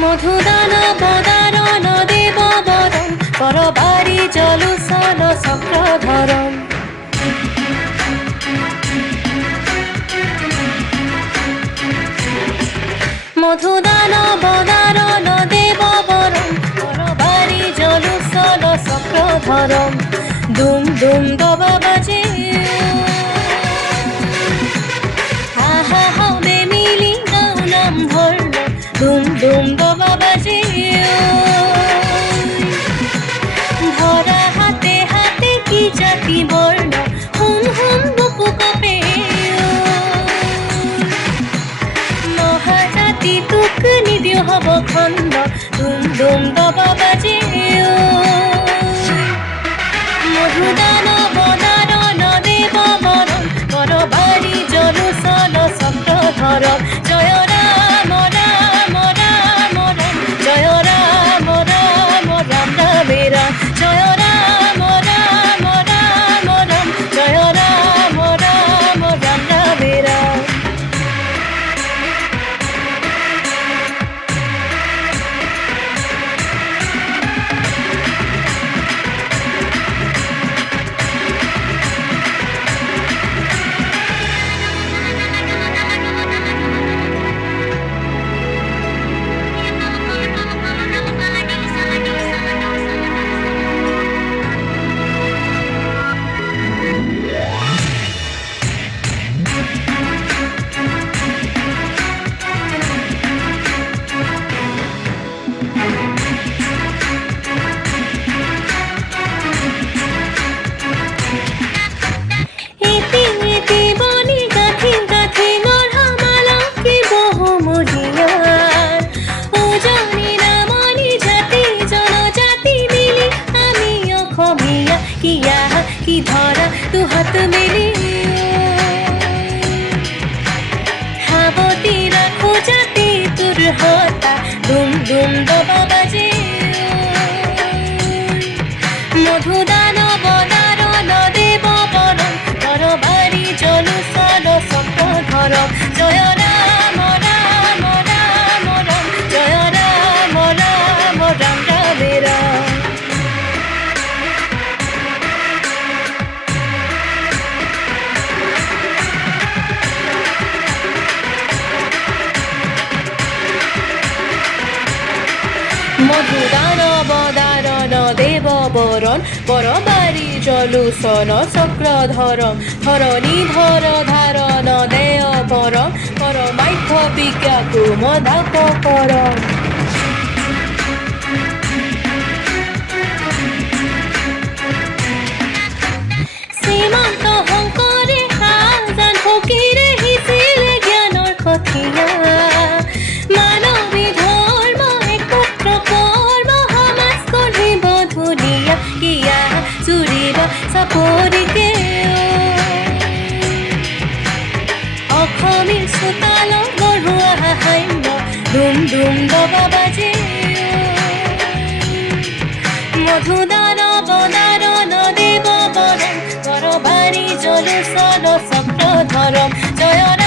মধুদান বদারণ দেব বরণ পরবারি জলুসন চক্রধরম মধুদান বদারণ দেব বরণ পরবারি জলুসন চক্রধরম দুম দুম দবা বাজে হা হা হবে মিলি গাও নাম ধরল দুম দুম দবা বাজে ধরা হাতে হাতে কি জাতি বর্ণ হুম হুম বুকু কপে মহাজাতি তুক নিদিও হব খন্ড দুম দুম দবা বাজে মধুদান বদারণ দেব বরণ পরবারি জলুসন চক্রধরম জয় রাম রাম রাম রাম জয় রাম রাম রাম রামে রাম জয় রাম রাম রাম রাম জয় রাম রাম রাম রামে রাম কি ধরা তু হাত মেলি হাবতি রাখো জাতি তোর হতা দুম দুম দবা বাজে মধুদান বদারণ দেব বরণ পরবারি জলুসন চক্রধরম জয় রাম রাম রাম রাম জয় রাম রাম রাম রামে রাম মধুদান বদারণ দেব বরণ পরবারি জলুসন চক্রধরম ধরণী ধর ধারণ দেয় পরম পরমাধ্য বিজ্ঞা কুমদাপ করম শ্রীমন্ত শংকৰে সাজান ফকীৰে হিচিলে জ্ঞানৰ কঠিয়া মানৱী ধৰ্ম একত্ৰ কৰ্ম সমাজ গঢ়িব ধুনীয়া কিয়া চুৰিব চাপৰিকে অসমীৰ চোতাল গঢ়োৱা সাম্য দুম দুম দবা বাজে মধুদান বদাৰণ দেব বৰণ পৰবারি জলুসন চক্ৰধৰম জয়